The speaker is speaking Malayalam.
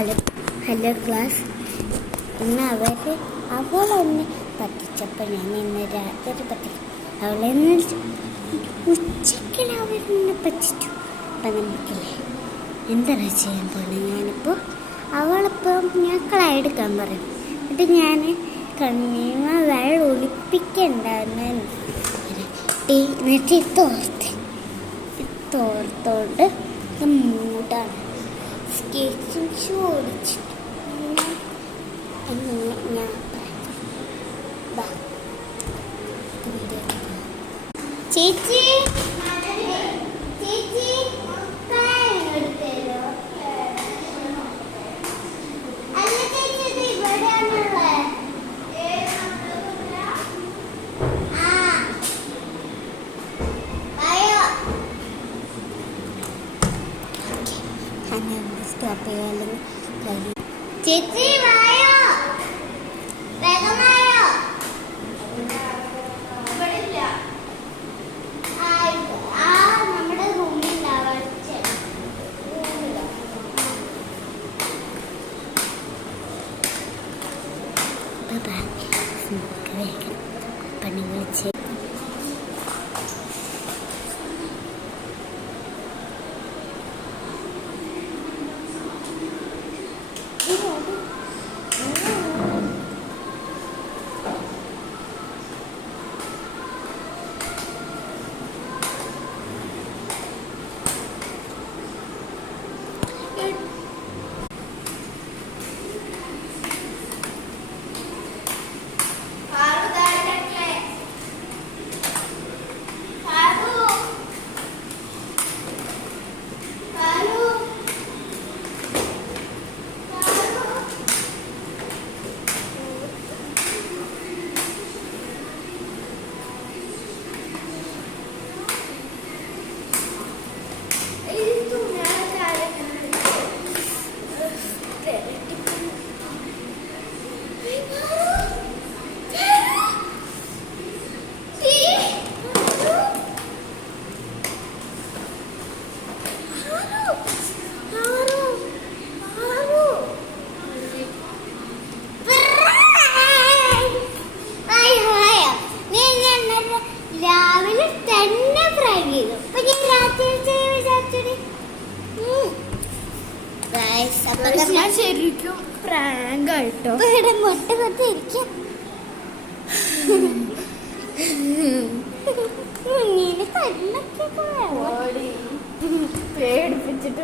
Hello hello class. ഇന്ന് അവളെന്നെ പറ്റിച്ചപ്പോൾ ഞാൻ ഇന്ന് രാത്രി പറ്റിച്ചു. അവളെന്ന് ഉച്ചയ്ക്ക് അവരെന്നെ പറ്റിച്ചു. അപ്പം നമുക്കില്ലേ എന്താണ് ചെയ്യാൻ പോകുന്നത്? ഞാനിപ്പോൾ അവളിപ്പോൾ ഞങ്ങളായി എടുക്കാൻ പറയും. എന്നിട്ട് ഞാൻ കണ്ണീമ വെള്ളം ഒളിപ്പിക്കണ്ടെന്ന് എന്നിട്ട് തോർത്തോണ്ട് മൂടാണ് സ്കെച്ചിങ് ചോദിച്ചിട്ട് ഞാൻ ചേച്ചി ചേച്ചി വായോ, വേഗം വായോ. നമ്മുടെ റൂമിലുണ്ടാവാ വേഗം പണി വിളിച്ച് ഞാൻ ശരിക്കും പ്രാങ്ക് ആയിട്ടോ പേടിപ്പിച്ചിട്ട്